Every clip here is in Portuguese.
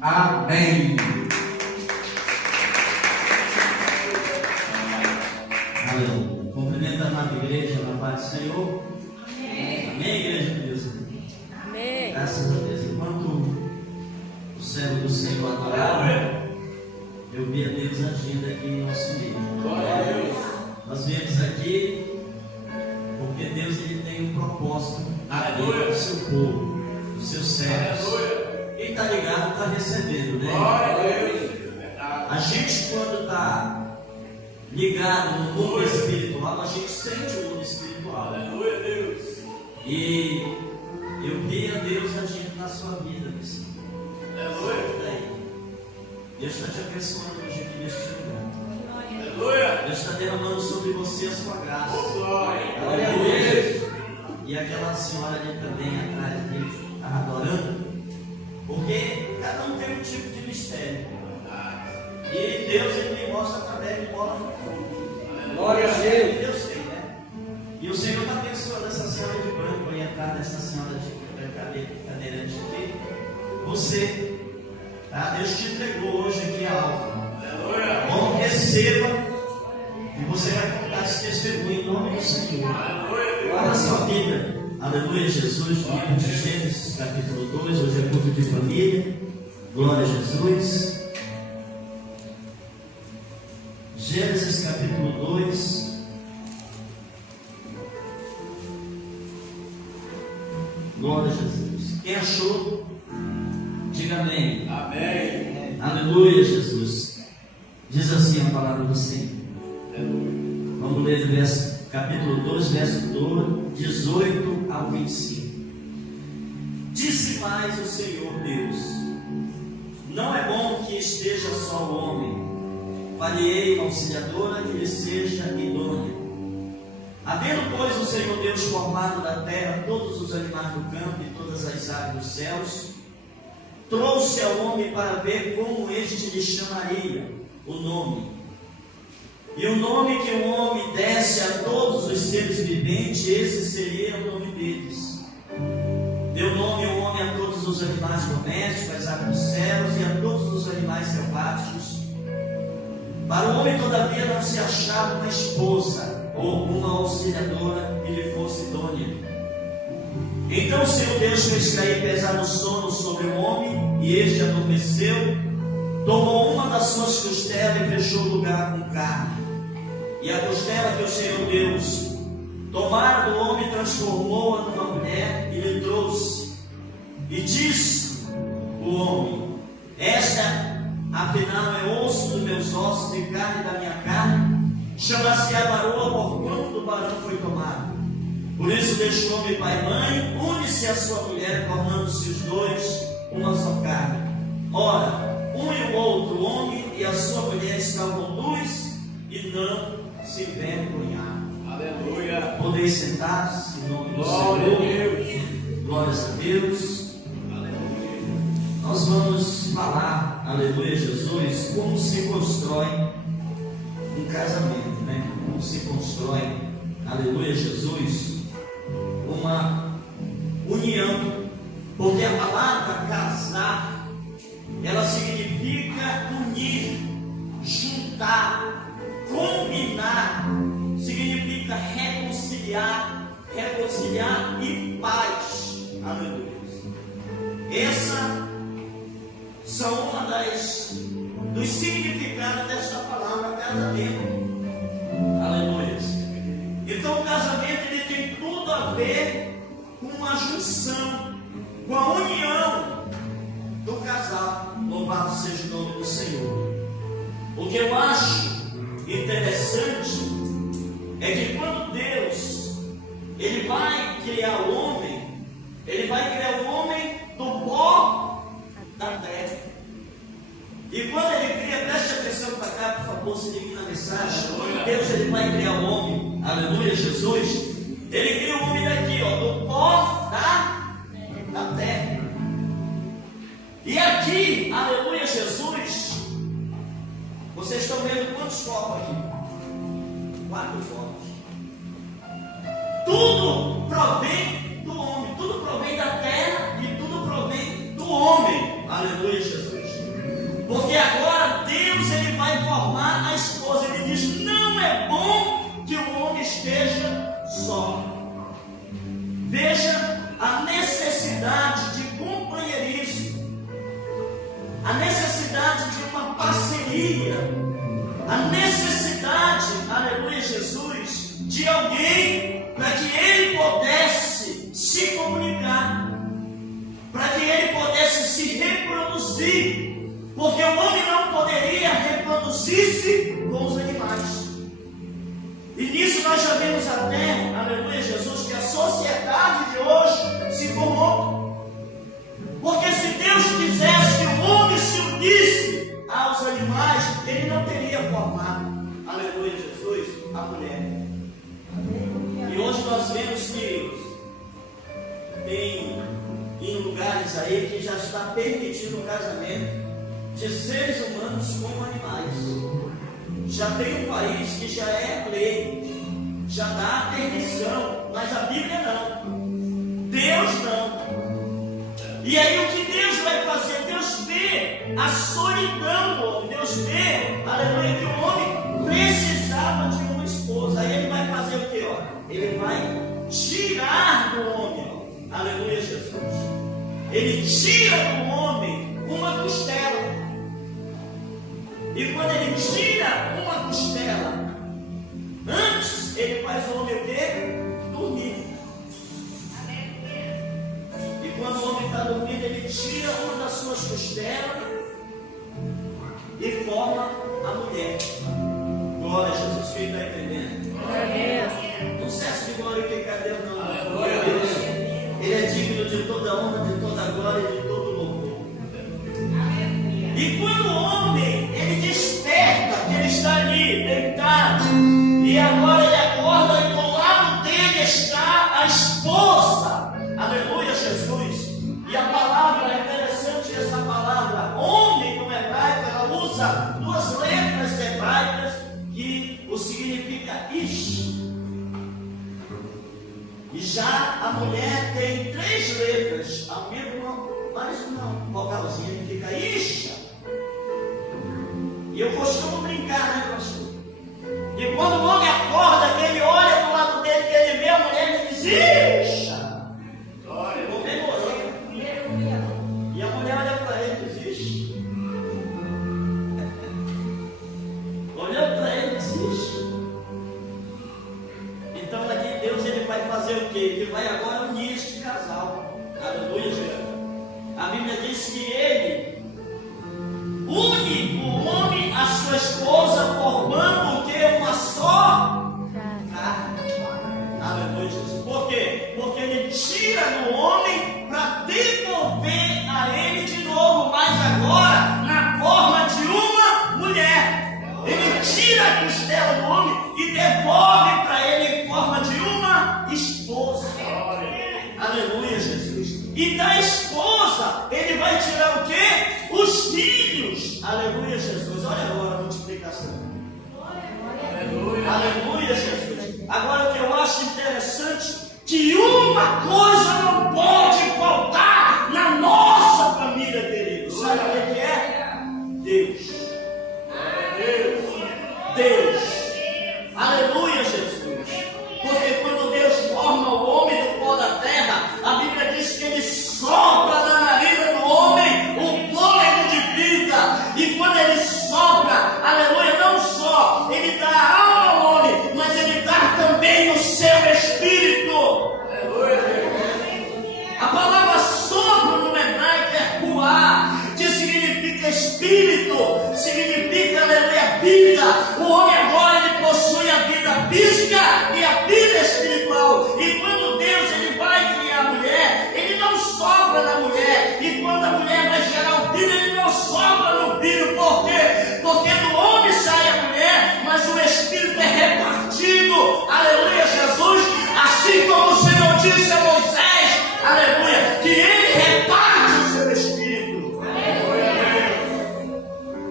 Amém. Aleluia. Cumprimento a amada igreja, na paz do Senhor. Amém. Amém, igreja de Deus. Amém. Graças a Deus. Enquanto o servo do Senhor adorava, eu vi a Deus agindo aqui em nosso meio. Glória a Deus. Nós viemos aqui porque Deus ele tem um propósito para o seu povo, os seus servos. Quem está ligado está recebendo, né? Glória a Deus. A gente, quando está ligado no mundo espiritual, a gente sente o mundo espiritual. Aleluia, Deus. E eu vi a Deus agindo na sua vida, meu Senhor. Aleluia. Deus está te abençoando hoje aqui neste lugar. Aleluia. Deus está derramando sobre você a sua graça. Glória. Glória a Deus. E aquela senhora ali também atrás dele, está adorando. Porque cada um tem um tipo de mistério. E Deus ele me mostra através de bola no fogo. Glória a Deus. Deus tem, né? E o Senhor está abençoando essa senhora de branco aí atrás dessa senhora de cadeirante aqui. Você, tá? Deus te entregou hoje aqui algo. Aleluia. Bom, receba. E você vai contar esse testemunho em nome do Senhor. Aleluia. Olha a sua vida. Aleluia, Jesus. No livro de Gênesis, capítulo 2. Hoje é culto de família. Glória a Jesus. Gênesis, capítulo 2. Glória a Jesus. Quem achou? Diga amém. Amém. Aleluia, Jesus. Diz assim a palavra do Senhor. Vamos ler o verso, capítulo 2, verso 18 ao 25. Disse mais o Senhor Deus: não é bom que esteja só o homem. Farei uma auxiliadora que lhe seja idônea. Havendo, pois, o Senhor Deus formado da terra todos os animais do campo e todas as aves dos céus, trouxe ao homem para ver como este lhe chamaria o nome. E o nome que o homem desse a todos os seres viventes, esse seria o nome deles. Deu nome o homem a todos os animais domésticos, às aves dos céus e a todos os animais selváticos. Para o homem, todavia, não se achava uma esposa ou uma auxiliadora que lhe fosse idônea. Então o Senhor Deus fez cair pesado sono sobre o homem, e este adormeceu, tomou uma das suas costelas e fechou o lugar com carne. E a costela que o Senhor Deus tomara do homem, transformou-a numa mulher e lhe trouxe. E disse o homem: esta, afinal, é osso dos meus ossos e carne da minha carne, chama-se-á varoa, porquanto do varão foi tomado. Por isso deixou o homem pai e mãe, une-se à sua mulher, tornando-se os dois uma só carne. Ora, um e o outro, o homem e a sua mulher, estavam nus e não se envergonharam. Aleluia. Podeis sentar-se em nome do Glória a Senhor. Deus. Glórias a Deus. Aleluia. Nós vamos falar, aleluia, Jesus, como se constrói um casamento, né? Como se constrói, aleluia, Jesus, uma união. Porque a palavra casar, ela significa unir, juntar, combinar, significa reconciliar e paz. Aleluia. Essa são uma dos significados desta palavra casamento. Aleluia. Então o casamento ele tem tudo a ver com a junção, com a união do casal. Louvado seja o nome do Senhor. O que eu acho interessante é que quando Deus ele vai criar o homem, ele vai criar o homem do pó da terra. E quando ele cria, preste atenção para cá, por favor, se ligue na mensagem. Quando Deus ele vai criar o homem, aleluia, Jesus, ele cria o homem daqui, ó, do pó da terra. E aqui, aleluia, Jesus, vocês estão vendo quantos copos aqui? 4 copos. Tudo provém do homem, tudo provém da terra e tudo provém do homem. Aleluia, Jesus. havia a necessidade, aleluia, Jesus, de alguém para que ele pudesse se comunicar, para que ele pudesse se reproduzir, porque o homem não poderia reproduzir-se com os animais. E nisso nós já vemos até, aleluia, Jesus, que a sociedade de hoje se corrompe. Porque se Deus quisesse que o homem se unisse aos animais, ele não teria formado, aleluia, Jesus, a mulher. E hoje nós vemos que tem em lugares aí que já está permitido o casamento de seres humanos com animais. Já tem um país que já é lei, já dá permissão, mas a Bíblia não. Deus não. E aí o que Deus vai fazer? Deus vê a solidão do homem. Deus vê, aleluia, que o homem precisava de uma esposa. Aí ele vai fazer o que? Ele vai tirar do homem, aleluia, Jesus. Ele tira do homem uma costela. E quando ele tira uma costela, antes ele faz o homem o quê? Dormir. E quando o homem está dormindo, ele tira uma das suas costelas e forma a mulher. Glória a Jesus, quem está entendendo? Não cesse de glorificar a Deus, não. Ele é digno de toda honra, de toda glória e de todo louvor. E quando o homem, ele desperta, que ele está ali, deitado, e agora ele acorda e do lado dele está a esposa, aleluia, Jesus. E a palavra, é interessante essa palavra, homem, no hebraico, ela usa duas letras hebraicas, que o significa ish. E já a mulher tem 3 letras, aumenta mais uma vocalzinha que fica isha. E eu costumo brincar, né, pastor? E quando o homem acorda, que ele olha do lado dele, que ele vê a mulher, ele diz, isha. Comemorou. E a mulher olha para ele e diz, isha. Olhou para ele e diz, isha. Então ali Deus ele vai fazer o quê? Ele vai agora unir este casal. Aleluia, Jesus. A Bíblia diz que ele une o homem à sua esposa, formando o que? Uma só carne. Aleluia, Jesus. Por quê? Porque ele tira do homem para devolver a ele de novo, mas agora na forma de uma mulher. Ele tira a costela do homem e devolve para ele em forma de uma esposa. Aleluia, Jesus. E da esposa ele vai tirar o quê? Os filhos. Aleluia, Jesus. Olha agora a multiplicação. Aleluia, Jesus. Agora o que eu acho interessante, que uma coisa não pode faltar na nossa família, querido. Sabe o que é? Deus. Deus. Aleluia, Jesus. Porque quando Deus forma o homem do pó da terra, a Bíblia diz que ele sopra na narina do homem o fôlego de vida. E quando ele sopra, aleluia, não só ele dá a alma ao homem, mas ele dá também o seu espírito. A palavra sopro no hebraico é ruá, que significa espírito, significa, aleluia, vida. O homem agora ele possui a vida física e a vida espiritual. E quando Deus ele vai criar a mulher, ele não sopra na mulher. E quando a mulher vai gerar o filho, ele não sopra no filho. Por quê? Porque do homem sai a mulher, mas o espírito é repartido. Aleluia, Jesus. Assim como o Senhor disse a Moisés, aleluia, que ele reparte o seu espírito.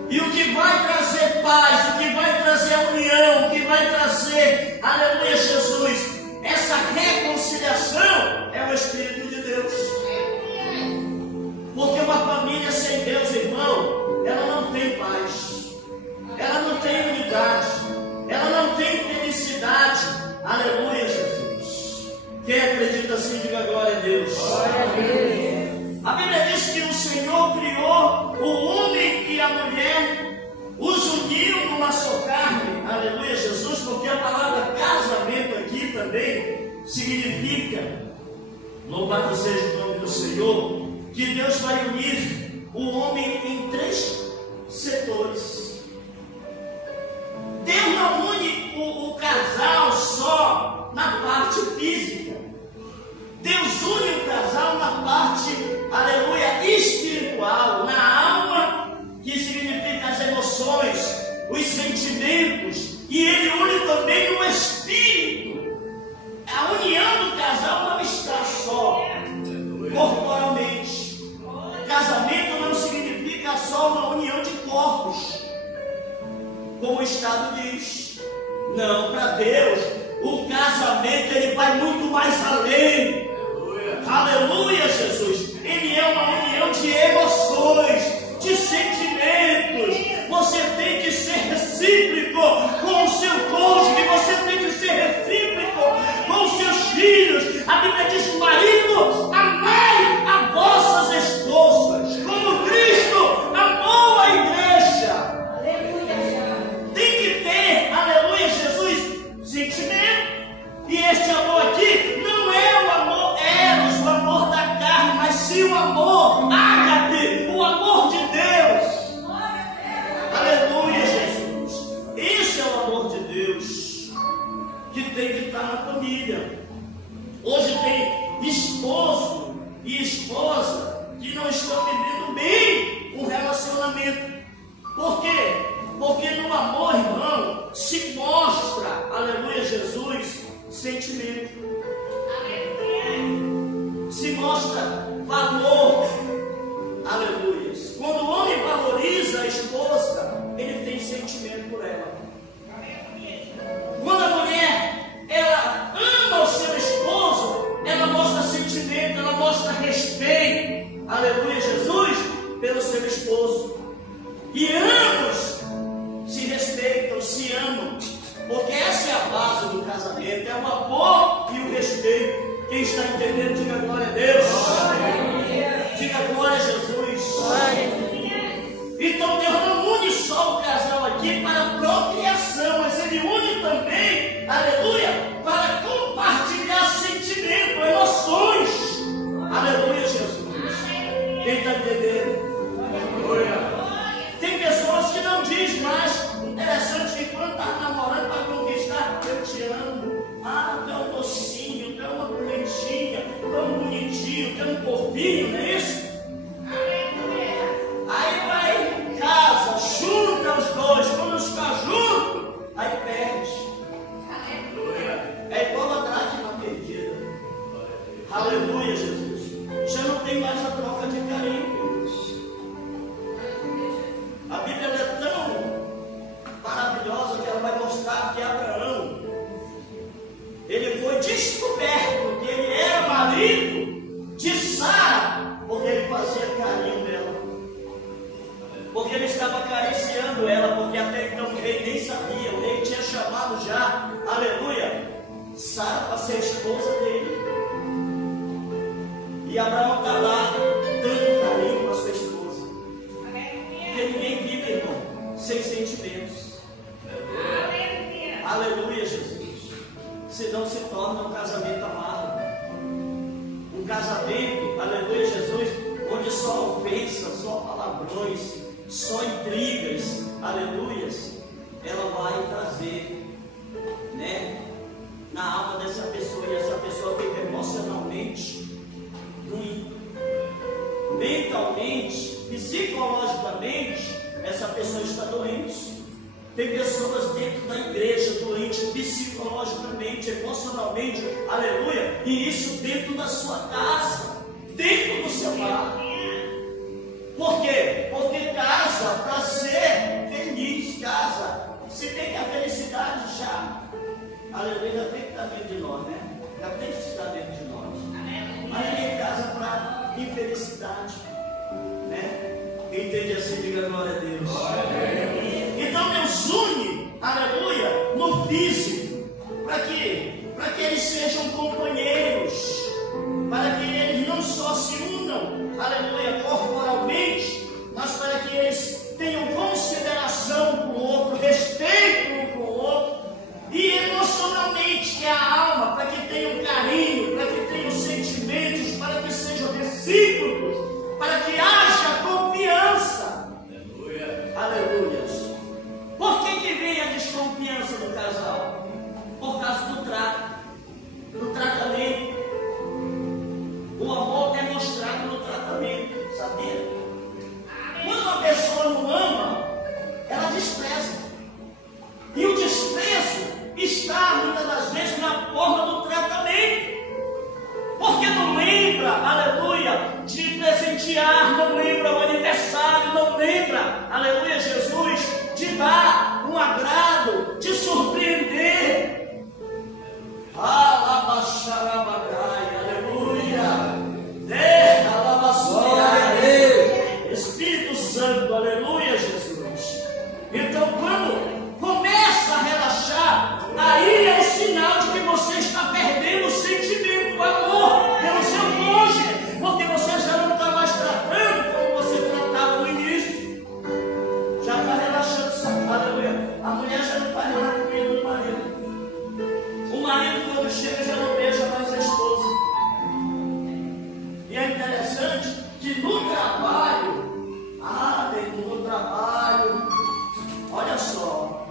E o que vai trazer paz, o que vai trazer união, o que vai trazer, aleluia, Jesus, essa reconciliação é o Espírito de Deus. Porque uma família sem Deus, irmão, ela não tem paz, ela não tem unidade, ela não tem felicidade. Aleluia, Jesus. Quem acredita assim, diga glória a Deus. Glória a Deus. A Bíblia diz que o Senhor criou o homem e a mulher, os significa, louvado seja o nome do Senhor, que Deus vai unir o homem em 3 setores. Deus não une o casal só na parte física. Deus une o casal na parte, aleluia, espiritual, na alma, que significa as emoções, os sentimentos, e Ele une também o espírito. A união do casal não está só corporalmente. Casamento não significa só uma união de corpos, como o Estado diz. Não, para Deus, o casamento ele vai muito mais além. Aleluia, Jesus. Ele é uma união de emoções, de sentimentos. Você tem que ser recíproco com o seu cônjuge, você tem que ser recíproco com os seus filhos. A Bíblia diz: marido, amai a vossas esposas, como Cristo amou a igreja. Aleluia. Tem que ter, aleluia, Jesus, sentimento. E este amor aqui não é o amor eros, o amor da carne, mas sim o amor ágape, o amor de Deus. Aleluia, Jesus. Esse é o amor de Deus que tem que estar na família. Hoje tem esposo e esposa que não estão vivendo bem o relacionamento. Por quê? Porque no amor, irmão, se mostra, aleluia, Jesus, sentimento. Se mostra valor. Aleluia. Quando o homem valoriza a esposa, ele tem sentimento por ela. Quando a mulher, ela ama o seu esposo, ela mostra sentimento, ela mostra respeito. Aleluia, Jesus, pelo seu esposo. E ambos se respeitam, se amam. Porque essa é a base do casamento, é o amor e o respeito. Quem está entendendo, diga glória a Deus. Diga glória a Jesus. Então Deus não une só o casal aqui para procriação, mas Ele une também, aleluia, para compartilhar sentimento, emoções. Aleluia, Jesus. Quem está entendendo? Aleluia. Tem pessoas que não dizem mais. Interessante que quando está namorando para conquistar, eu te amo. Ah, tu é um docinho, tu é uma pimentinha, tão bonitinho, tem um corpinho, não é isso? Aí vai, casa, junta os dois, quando está junto, aí perde. É igual a dracma perdida. Aleluia, Jesus. Já não tem mais a troca de carinho. A Bíblia é tão maravilhosa que ela vai mostrar que Abraão, ele foi descoberto que ele era marido de Sara, porque ele fazia carinho nela, porque ele estava acariciando ela, porque até então o rei nem sabia, o rei tinha chamado já, aleluia, Sara para ser esposa dele. E Abraão está lá dando carinho para sua esposa. Porque ninguém vive, irmão, sem sentimentos. Aleluia, Jesus. Senão se torna um casamento amargo. Um casamento, aleluia, Jesus, onde só ofensa, só palavrões, só intrigas, aleluias, ela vai trazer, né, na alma dessa pessoa, e essa pessoa fica emocionalmente ruim, mentalmente, psicologicamente, essa pessoa está doente. Tem pessoas dentro da igreja doentes psicologicamente, emocionalmente, aleluia, e isso dentro da sua casa, dentro do seu lar. Por quê? Porque casa para ser feliz, casa, se tem que a felicidade já, aleluia, já tem que estar dentro de nós, né? Já tem que estar dentro de nós. Mas ninguém casa para infelicidade, né? Quem entende assim, diga glória a Deus. Então Deus une, aleluia, no físico. Para quê? Para que eles sejam companheiros. Para que eles não só se unam, aleluia, corporalmente, mas para que eles tenham consideração um com o outro, respeito um com o outro. E emocionalmente, que é a alma, para que tenham carinho presentear, não lembra o aniversário, não lembra, aleluia, Jesus, de dar um agrado, de surpreender. Alabaxarabacai, aleluia. Espírito Santo, aleluia, Jesus. Então, quando começa a relaxar, aí é o sinal de que você está perdendo o sentimento, o amor pelo seu cônjuge, porque você já não está mais tratando como você tratava no início. Já está relaxando, sabe? Aleluia. A mulher já não faz mais comida do marido. O marido, quando chega, já não beija mais a esposa. E é interessante que no trabalho, no trabalho, olha só,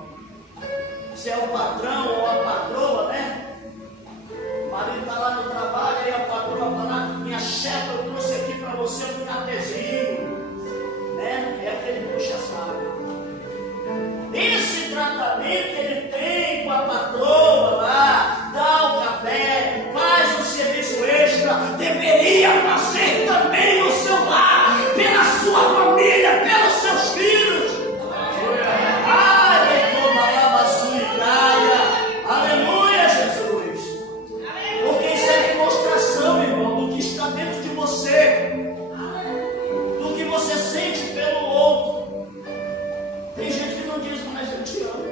se é o patrão ou a patroa, né? O marido está lá no trabalho, aí a patroa fala: minha chefe, eu trouxe aqui para você um cafezinho, né? É aquele puxa-saco. Esse tratamento que ele tem com a patroa lá, dá o café, faz um serviço extra, deveria fazer também no seu lar, pela sua família, pelos seus filhos. Aleluia, Jesus. Porque isso é demonstração, irmão, do que está dentro de você, do que você sente pelo outro. Tem gente que não diz: mas eu te amo,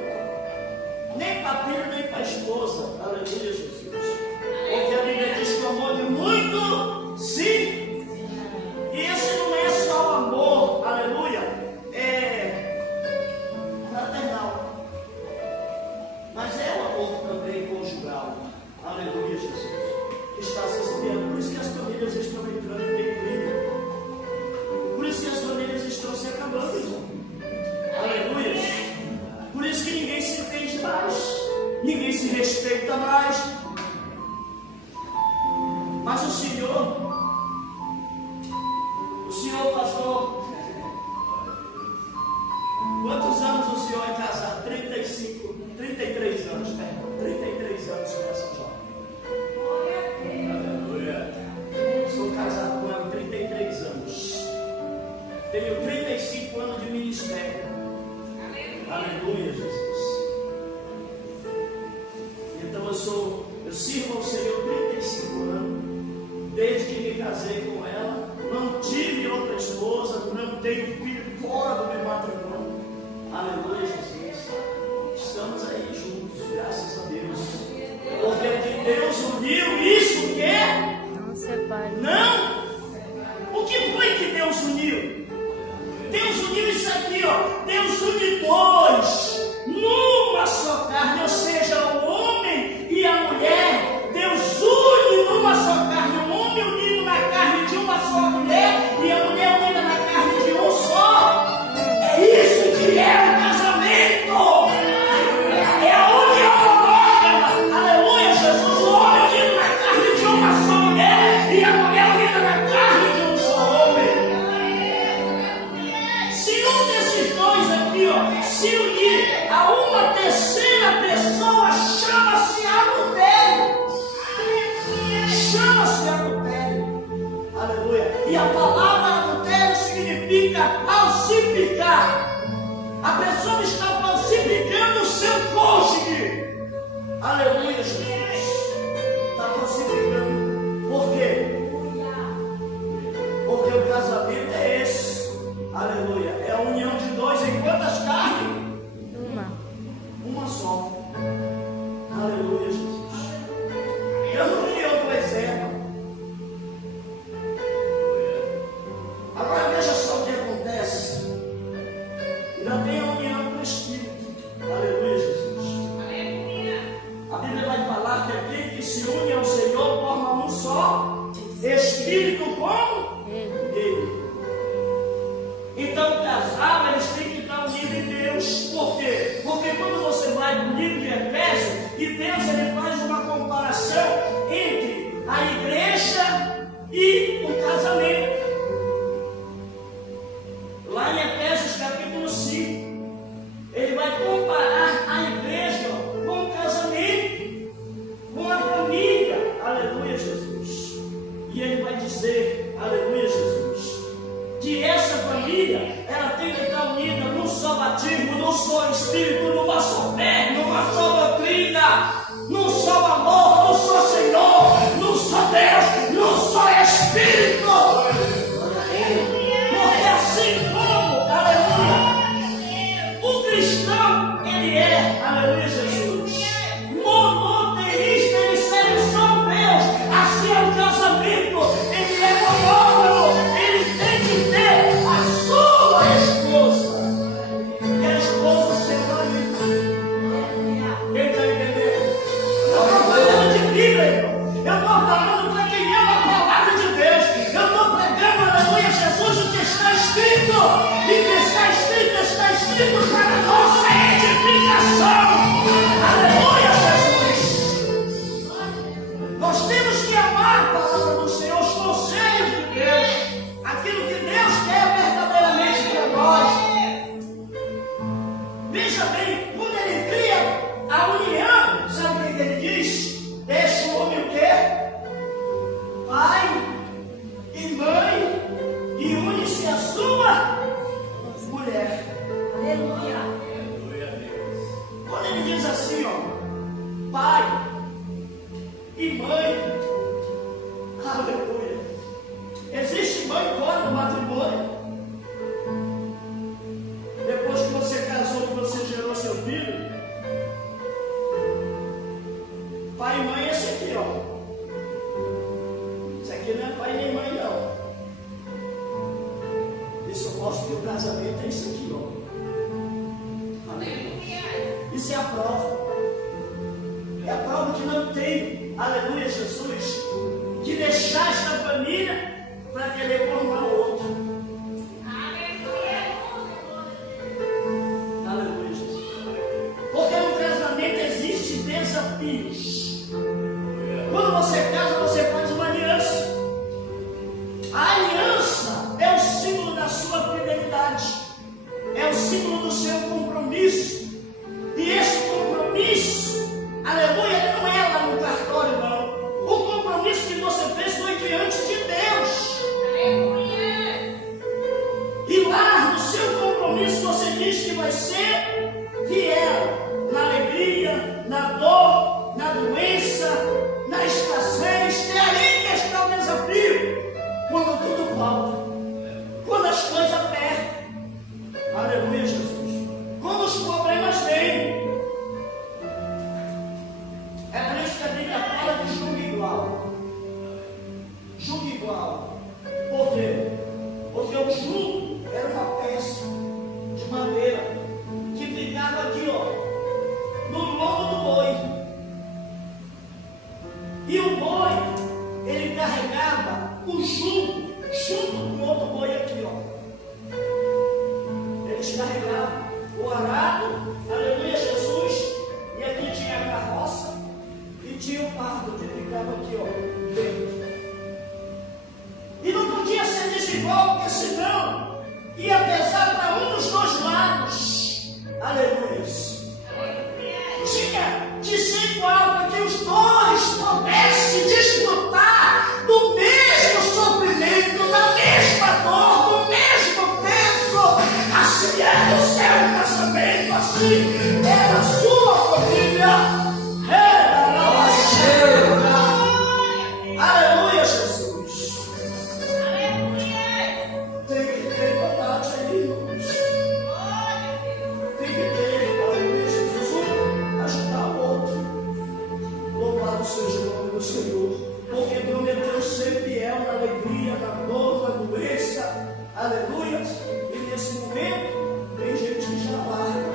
nem para filho, nem para esposa. Aleluia, Jesus. Porque a Bíblia diz que o amor de muito, sim. E esse não é só o amor, aleluia, fraternal, mas é o amor também conjugal. Aleluia, Jesus. Está se esfriando. Por isso que as famílias estão entrando em declínio. Por isso que as famílias estão se acabando, irmão. Aleluia. Por isso que ninguém se entende mais, ninguém se respeita mais. Mas o Senhor, pastor, quantos anos o senhor é casado? 33 anos, perdão, 33 anos com essa jovem. Aleluia. Sou casado com ela há 33 anos. Tenho 35 anos de ministério. Aleluia, Jesus. Então eu sirvo ao Senhor 35 anos. Desde que me casei com ela, não tive outra esposa, não tenho filho fora do meu matrimônio. Aleluia, Jesus. Estamos aí juntos, graças a Deus. Porque que Deus uniu isso, o quê? Não separe. Não! O que foi que Deus uniu? Deus uniu isso aqui, ó. Deus une dois numa só carne, ou seja, o homem e a mulher. Deus une numa só carne, o homem unido na carne de uma só mulher e a mulher unida na carne de um só. É isso que é o casamento. É a união monógama. Aleluia, Jesus. O homem unido na carne de uma só mulher e a mulher unida na carne de um só homem. Se um desses dois aqui, ó, se unir a uma terceira pessoa, chama-se adultério. Chama-se adultério. Aleluia. E a palavra adultério significa falsificar. A pessoa está falsificando o seu cônjuge. Aleluia, Jesus. Está falsificando. Por quê? Porque o casamento é esse. Aleluia. É a união de dois em quantas carnes? Uma só. Aleluia, Jesus. Eu não vi outro exemplo. Agora veja só o que acontece. Ainda tem a união com o Espírito. Aleluia, Jesus. A Bíblia vai falar que aquele que se une ao Senhor forma um só Espírito com Ele. Então o casal, eles têm que estar unidos em Deus. Por quê? Porque quando você vai para o livro de Efésios, e Deus ele faz uma comparação entre a igreja e o casamento. Lá em Efésios capítulo 5, ele vai comparar a igreja com o casamento, com a família. Aleluia, Jesus. E ele vai dizer, aleluia, Jesus, Espírito, numa só fé, numa só doutrina, num só amor, num só Senhor, num só Deus, num só Espírito. Porque assim como, aleluia, o cristão, ele é, aleluia, Jesus, monoteísta, ele serve só um Deus. Assim é o casamento, ele é monógamo, ele tem que ter a sua esposa. E a esposa será livre. Quem está entendendo? Eu estou falando de Bíblia, irmão. Eu estou falando para quem ama a palavra de Deus. Eu estou pregando, aleluia, Jesus, o que está escrito. E o que está escrito para a nossa edificação. Aleluia, Jesus. Nós temos que amar a palavra do Senhor, os conselhos de Deus, aquilo que Deus quer verdadeiramente para nós. Veja bem, quando ele cria a união, sabe o que ele diz? Deixa o homem o quê? Pai e mãe, e une-se a sua mulher. Aleluia. Aleluia a Deus. Quando ele diz assim, ó, pai e mãe, aleluia. Existe mãe fora do matrimônio? Depois que você casou, que você gerou seu filho, pai e mãe é esse aqui, ó. Isso aqui não é pai nem mãe, não. Isso eu mostro que o casamento é isso aqui, ó. Aleluia. Isso é a prova. É a prova que não tem, aleluia, Jesus, de deixar esta família para querer formar outra. Aleluia, Jesus. Porque no casamento existem desafios. Quando você casa, você faz uma aliança. A aliança é o símbolo da sua fidelidade, é o símbolo do seu compromisso. E esse compromisso, aleluia, ele não é lá no cartório, não. O compromisso que você fez foi diante de Deus. E lá no seu compromisso você diz que vai ser fiel na alegria, na dor, na doença, na escassez. É aí que está o desafio. Quando tudo falta, quando as coisas perdem, aleluia, Jesus. Quando os problemas vêm, é por isso que a Bíblia fala de julgo igual. Julgo igual. Por quê? Porque o jugo era uma peça de madeira que ficava aqui, ó, no lombo do boi. E o boi, ele carregava o jugo junto com o outro boi aqui, ó. Eles carregavam o arado, aleluia, Jesus, e aqui tinha a carroça e tinha o fardo que ficava aqui, ó, dentro. E não podia ser desigual, porque senão ia pesar para um dos dois lados. Aleluia. Tinha de ser igual, para que os dois pudessem desfrutar do mesmo sofrimento, da mesma dor, do mesmo peso. Assim era o seu casamento, assim era a sua família. Aleluia, Jesus. Tem que ter vontade aí, irmãos. Tem que ter, aleluia, Jesus. Um ajudar o outro. Louvado seja o nome do Senhor. Porque prometeu ser fiel na alegria, na dor, na doença. Aleluia. E nesse momento, tem gente que já larga.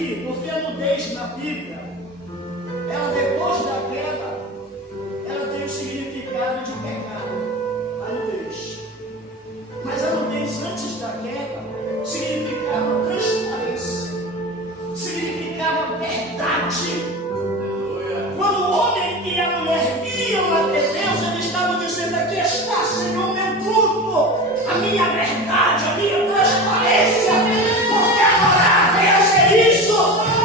aqui, porque a nudez na Bíblia, ela depois da queda, ela tem o significado de pecado, a nudez. Mas a nudez antes da queda significava transparência, significava verdade. Quando o homem e a mulher iam até Deus, eles estavam dizendo: aqui está, Senhor, meu fruto, a minha verdade, a minha transparência. Porque adorar a Deus é isso,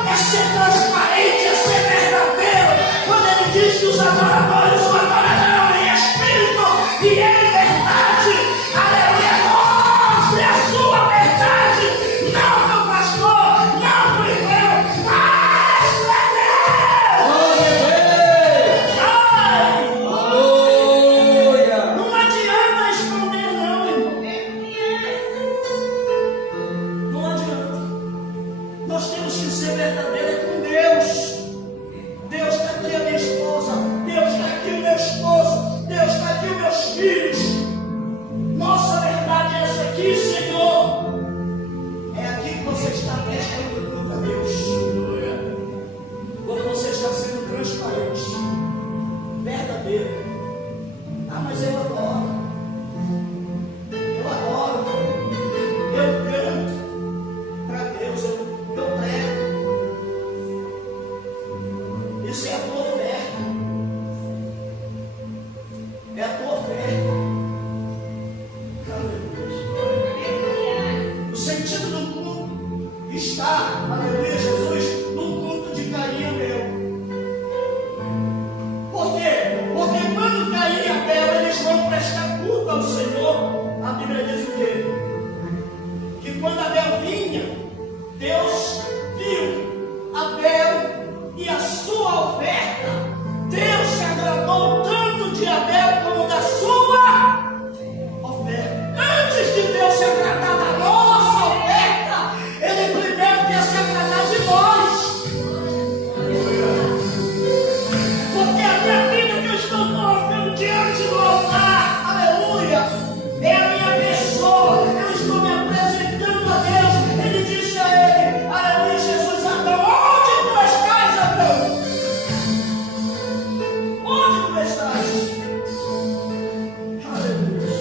é ser transparente, é ser verdadeiro. Quando ele diz que os adoradores o adorarão em espírito e em verdade, aleluia, mostre a sua verdade, não para o pastor, não para o irmão, mas para Deus. Não adianta esconder, não, irmão. Não adianta. Nós temos que ser verdadeiros com Deus. Deus está aqui a minha esposa, Deus está aqui o meu esposo, Deus está aqui os meus filhos. Nossa verdade é essa aqui, Senhor. É aqui que você está prestando fruto a Deus. Quando você está sendo transparente, verdadeiro. Ah, mas eu adoro, eu canto para Deus, eu prego. Isso é a tua oferta, é a tua oferta. Aleluia. O sentido do culto está, aleluia, Jesus, no culto de Caim e Abel. Por quê? Porque quando Caim e Abel eles vão prestar culto ao Senhor, a Bíblia diz o quê? Que quando Abel vinha, Deus viu Abel e a sua oferta. Deus se agradou tanto de Abel como da sua oferta. Antes de Deus se agradar da nossa oferta, Ele primeiro quer se agradar de nós. Porque a minha vida que eu estou colocando diante do altar, aleluia, é a minha pessoa. Eu estou me apresentando a Deus. Ele disse a ele, aleluia, Jesus, Abraão, onde tu estás, Abraão? Onde tu estás? Aleluia.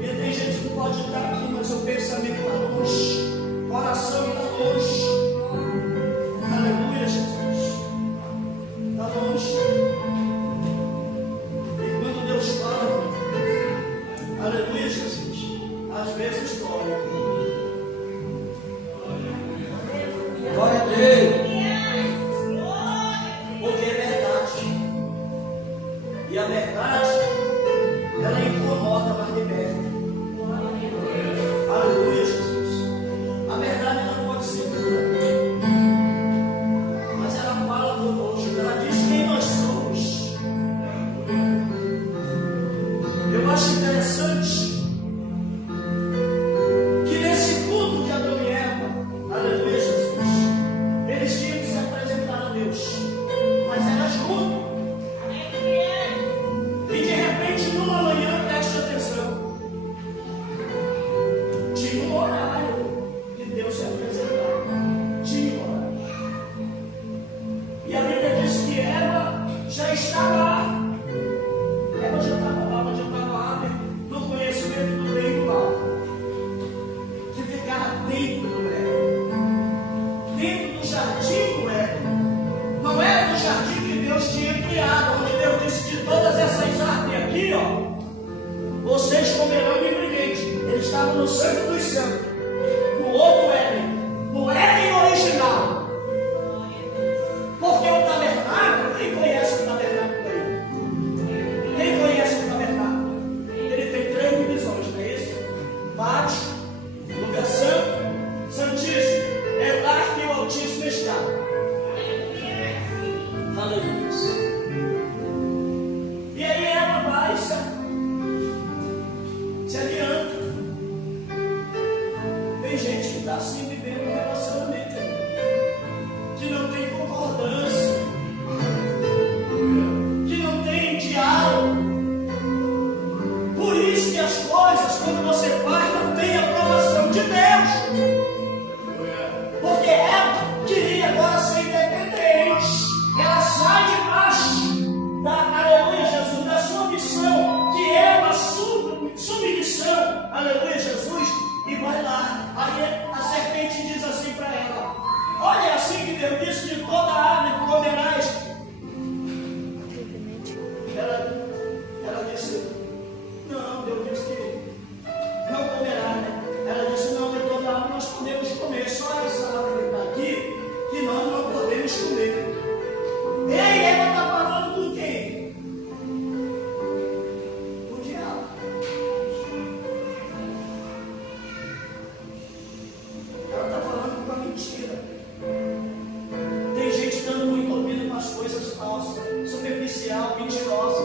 E tem gente que pode estar aqui, mas o pensamento está longe, o coração está longe. Aleluia, Jesus. Está longe. E quando Deus fala, aleluia, Jesus, às vezes dói. Glória a Deus. Porque é verdade. E a verdade, ela incomoda, mas liberta. Aleluia, Jesus. A verdade ela pode ser dura, mas ela fala conosco. Ela diz quem nós somos. Eu acho interessante que nesse culto de Adão e Eva, aleluia, Jesus, eles tinham que se apresentar a Deus, mas era junto. E de repente, numa manhã, preste atenção, tinha um horário de Deus se apresentar. Tinha um horário. E a Bíblia diz que Eva já estava lá. Eva já estava lá, mas já estava lá no conhecimento do bem e do mal. Que ficava dentro do Éden. Dentro do jardim do Éden. Não era do jardim que Deus tinha criado, onde Deus disse: de todas essas árvores aqui, ó, vocês comerão livremente. Eles estavam no Santo dos Santos, no outro Éden, no Éden original. Porque o tabernáculo, quem conhece o tabernáculo aí? Quem conhece o tabernáculo? Ele tem 3 divisões, não é isso? Pátio, lugar santo, santíssimo, é lá que o Altíssimo está. Aleluia. E aí ela vai se adianta. Tem gente que está assim vivendo um relacionamento que não tem concordância, que não tem diálogo. Por isso que as coisas, quando você faz, não tem aprovação de Deus. mentirosa.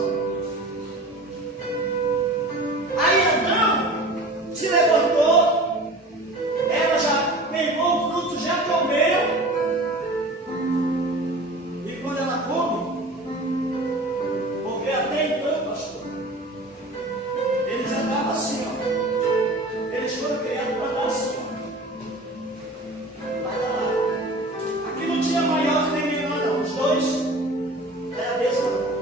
Aí Adão se levantou, ela já pegou o fruto, já comeu. E quando ela come, porque até então, pastor, eles andavam assim, ó. Eles foram criados para andar assim, ó. Vai lá. Aqui não tinha maior nem menor, não. Os dois era a mesma.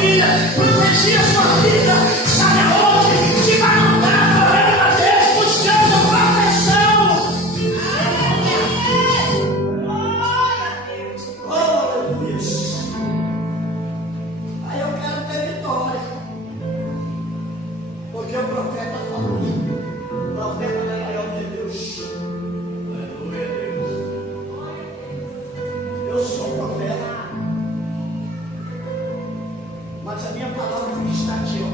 família, protegia a sua vida. Sabe aonde? Se vai lutar, correndo a Deus, buscando proteção. Oh, Deus. Aí eu quero ter vitória. Porque o profeta falou. O profeta é maior de Deus. Aleluia, Deus. Eu sou profeta. Mas a minha palavra está aqui, ó.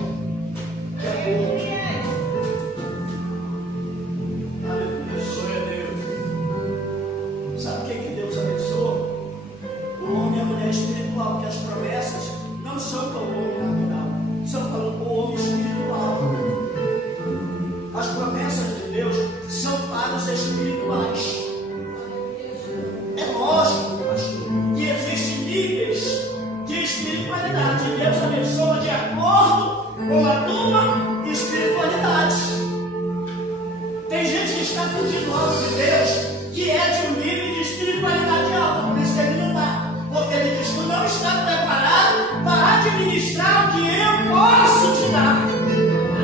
Que é boa. Aleluia, Deus. Sabe o que Deus abençoa? O homem e a mulher espiritual, porque as promessas não são para o homem natural, são para o homem espiritual. As promessas de Deus são para os espirituais. É lógico, pastor, que existem níveis de espiritualidade. E Deus abençoa de acordo com a tua espiritualidade. Tem gente que está pedindo algo de Deus que é de um nível de espiritualidade alta, por isso que ele não dá. Porque ele diz: tu não está preparado para administrar o que eu posso te dar.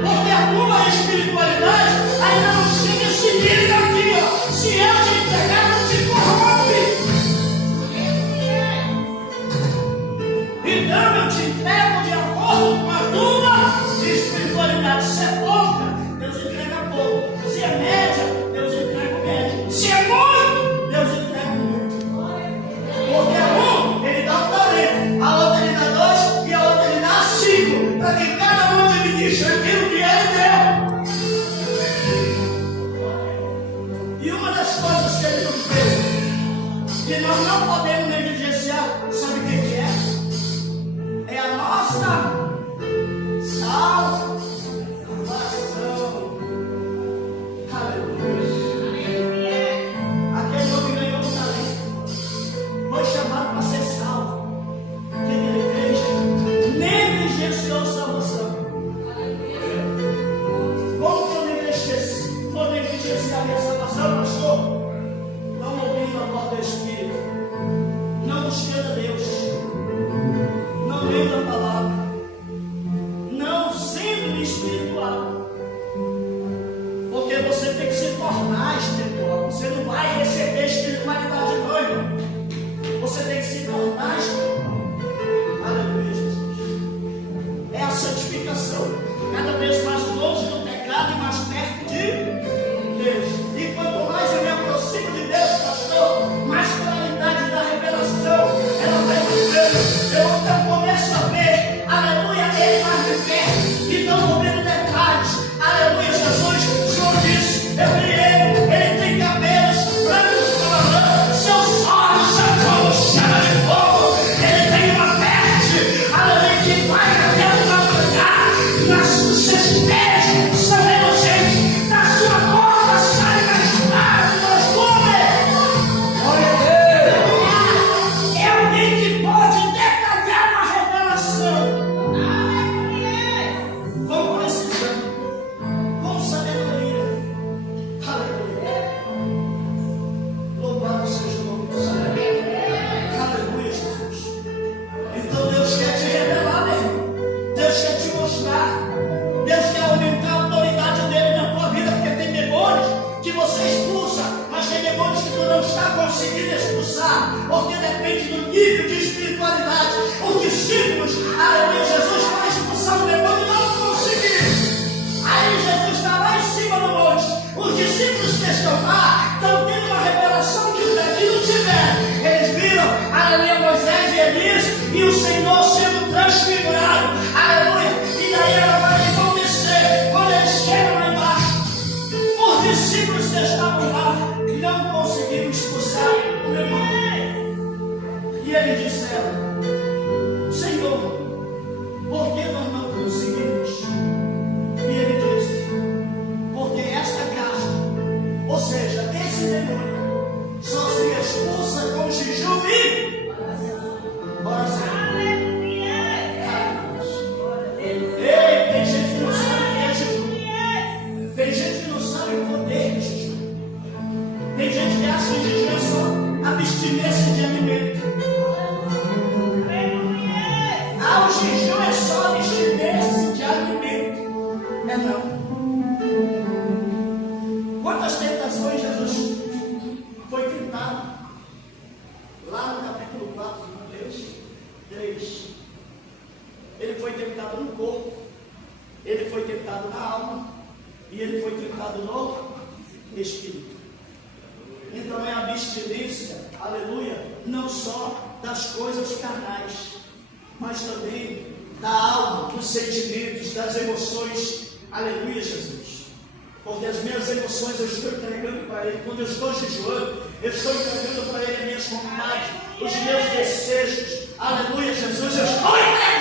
Porque a tua espiritualidade ainda não chega a esse nível aqui, ó. Se eu te entregar, não te corrompe. Então eu te entrego de acordo com a tua espiritualidade. Se é pouca, Deus entrega pouco. Se é média, Deus entrega média. Se é muito, Deus entrega muito. Porque um, ele dá um talento, a outra ele dá 2 e a outra ele dá 5. Para que cada um administre aquilo que ele deu. E uma das coisas que ele nos fez, que nós não podemos negligenciar, sabe o que é? É a nossa salvação. Aleluia. Aquele homem ganhou um talento, foi chamado para ser salvo. O que ele fez? Negligenciou a salvação. Como que eu negligenciar a minha salvação, pastor? Não ouvindo a voz do Espírito, não buscando a Deus, não lendo a palavra, não sendo espiritual. Porque você tem que se tornar espiritual. Você não vai receber espiritualidade não, irmão. Você tem que se tornar espiritual. Aleluia, Jesus. É a santificação. Cada vez mais longe do pecado e mais perto de Deus. E quanto mais eu me aproximo de Deus, pastor, mais claridade da revelação ela vai vivendo. Eu então começo a ver, aleluia, ele mais de perto. Então vou vendo detalhes. Aleluia, Jesus. O Senhor disse, eu vi ele tem cabelos brancos como a lã, seus olhos são como chama de fogo. Ele tem uma veste, aleluia, que vai até o madrugar. Nas seus pés são reluzentes, da sua boca saem as palavras dos homens. Glória a Deus. É alguém que pode detalhar uma revelação. Com precisão, com sabedoria. Aleluia. Louvado seja o nome do Senhor. Aleluia, Jesus. Então Deus quer te revelar, meu irmão. Deus quer te mostrar. Deus quer aumentar a autoridade dele na tua vida, porque tem demônios que você expulsa, mas tem demônios que tu não está conseguindo expulsar, porque depende do nível de espiritualidade. Os discípulos, aleluia, Jesus vai expulsar o demônio e não conseguiram. Aí Jesus está lá em cima no monte. Os discípulos que estão lá estão tendo uma revelação que os daqui não tiveram. Eles viram, aleluia, Moisés e Elias e o Senhor sendo transfigurado. Aleluia. E daí agora eles vão descer. Quando eles chegam lá embaixo, os discípulos que estavam lá não conseguiram expulsar o demônio. E eles disseram: Senhor, por que nós não conseguimos? E ele disse: porque esta casta, ou seja, esse demônio, só se expulsa com jejum e oração. Ei, tem gente que não sabe o que é jejum. Tem gente que não sabe o poder de jejum. Tem gente que acha que jejum é só abstinência de alimento. Ah, o jejum é Ele foi tentado no corpo, ele foi tentado na alma e ele foi tentado no espírito. Então é abstinência, aleluia, não só das coisas carnais, mas também da alma, dos sentimentos, das emoções, aleluia, Jesus. Porque as minhas emoções eu estou entregando para Ele. Quando eu estou jejuando, eu estou entregando para Ele as minhas vontades, os meus desejos, aleluia, Jesus, eu estou entregando.